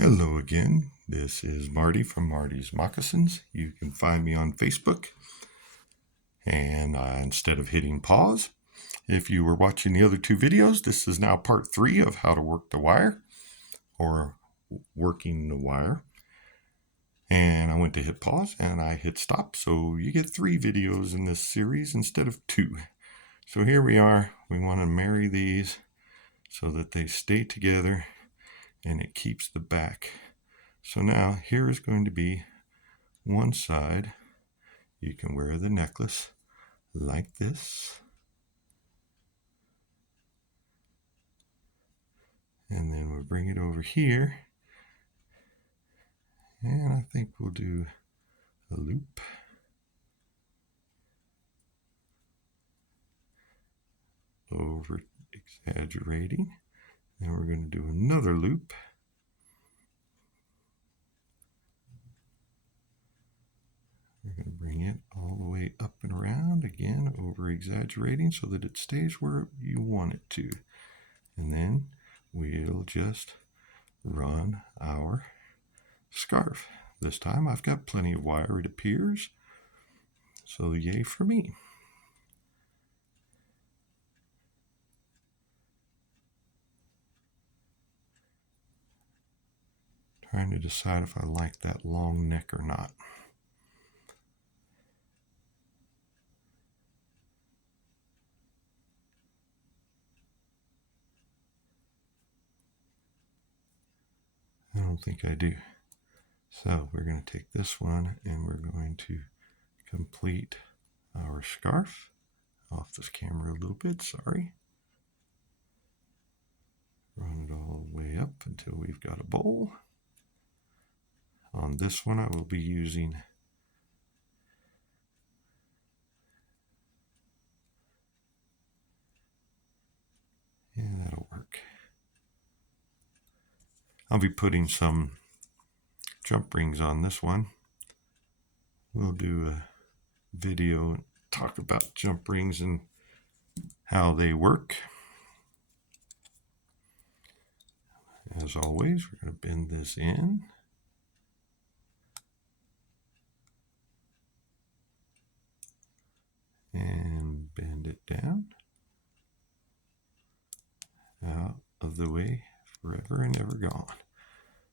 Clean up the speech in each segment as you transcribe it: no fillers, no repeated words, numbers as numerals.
Hello again. This is Marty from Marty's Moccasins. You can find me on Facebook. And instead of hitting pause, if you were watching the other two videos, this is now part 3 of how to work the wire or working the wire. And I went to hit pause and I hit stop. So you get 3 videos in this series instead of 2. So here we are. We want to marry these so that they stay together and it keeps the back. So now here is going to be one side. You can wear the necklace like this. And then we'll bring it over here. And I think we'll do a loop. Over exaggerating. Then we're going to do another loop. We're going to bring it all the way up and around, again, over exaggerating so that it stays where you want it to. And then we'll just run our scarf. This time I've got plenty of wire, it appears. So yay for me. Trying to decide if I like that long neck or not. I don't think I do. So we're going to take this one and we're going to complete our scarf. Off this camera a little bit, sorry. Run it all the way up until we've got a bowl. On this one I will be using that'll work. I'll be putting some jump rings on this one. We'll do a video and talk about jump rings and how they work. As always, we're going to bend this in. And bend it down. Out of the way, forever and ever gone.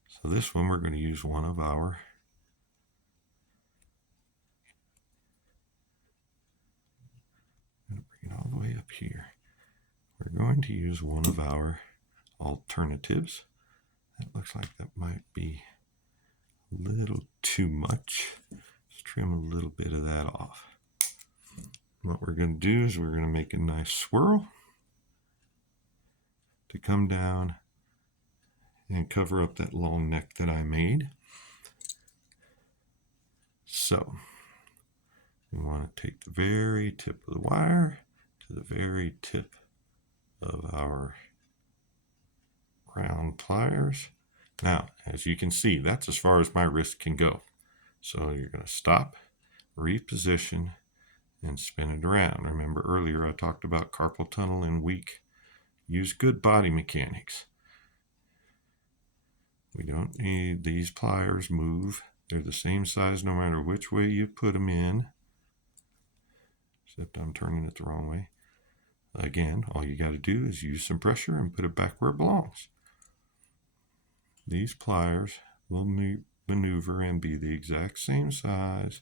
So this one we're going to use one of our I'm going to bring it all the way up here. We're going to use one of our alternatives. That looks like that might be a little too much. Let's trim a little bit of that off. What we're going to do is we're going to make a nice swirl to come down and cover up that long neck that I made. So we want to take the very tip of the wire to the very tip of our round pliers. Now, as you can see, that's as far as my wrist can go. So you're going to stop, reposition, and spin it around. Remember earlier I talked about carpal tunnel and weak. Use good body mechanics. We don't need these pliers move. They're the same size no matter which way you put them in. Except I'm turning it the wrong way. Again, all you got to do is use some pressure and put it back where it belongs. These pliers will maneuver and be the exact same size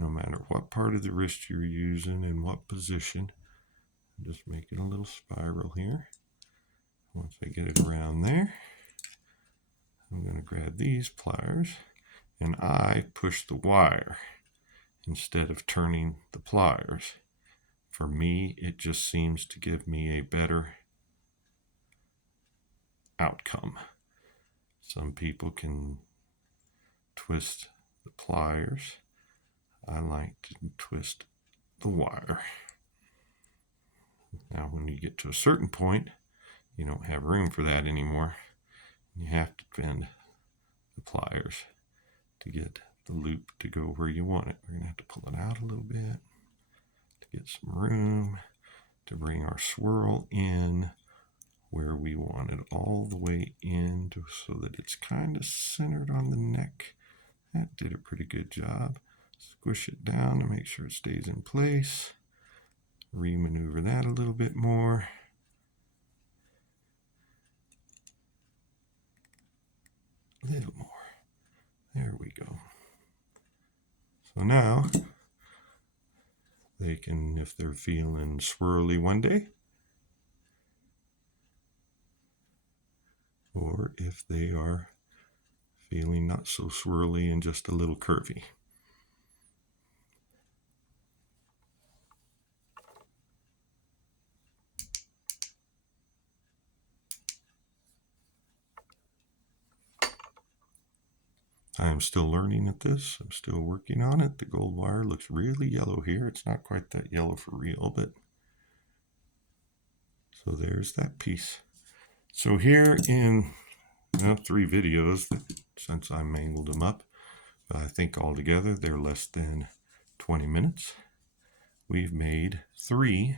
no matter what part of the wrist you're using and what position. I'm just making a little spiral here. Once I get it around there, I'm going to grab these pliers and I push the wire instead of turning the pliers. For me, it just seems to give me a better outcome. Some people can twist the pliers. I like to twist the wire. Now, when you get to a certain point, you don't have room for that anymore. You have to bend the pliers to get the loop to go where you want it. We're going to have to pull it out a little bit to get some room to bring our swirl in where we want it, all the way into so that it's kind of centered on the neck. That did a pretty good job. Squish it down to make sure it stays in place. Remaneuver that a little bit more. A little more. There we go. So now they can, if they're feeling swirly one day, or if they are feeling not so swirly and just a little curvy. I am still learning at this. I'm still working on it. The gold wire looks really yellow here. It's not quite that yellow for real, but so there's that piece. So here in 3 videos, since I mangled them up, I think altogether they're less than 20 minutes. We've made 3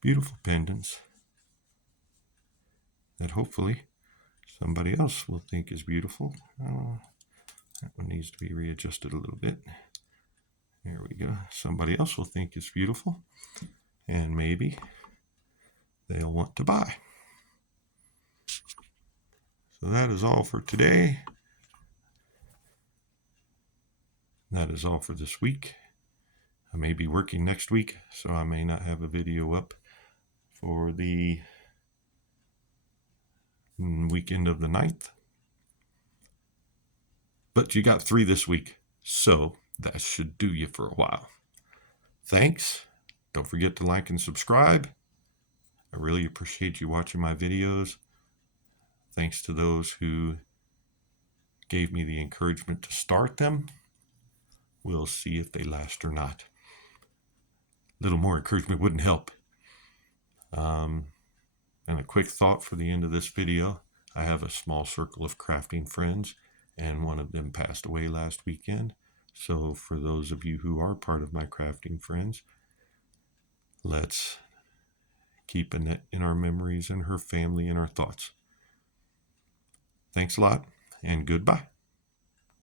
beautiful pendants that hopefully somebody else will think is beautiful. That one needs to be readjusted a little bit. There we go. Somebody else will think it's beautiful, and maybe they'll want to buy. So that is all for today. That is all for this week. I may be working next week, so I may not have a video up for the weekend of the 9th. But you got 3 this week, so that should do you for a while. Thanks. Don't forget to like and subscribe. I really appreciate you watching my videos. Thanks to those who gave me the encouragement to start them. We'll see if they last or not. A little more encouragement wouldn't help. And a quick thought for the end of this video. I have a small circle of crafting friends, and one of them passed away last weekend. So for those of you who are part of my crafting friends, let's keep Annette in our memories and her family in our thoughts. Thanks a lot, and goodbye.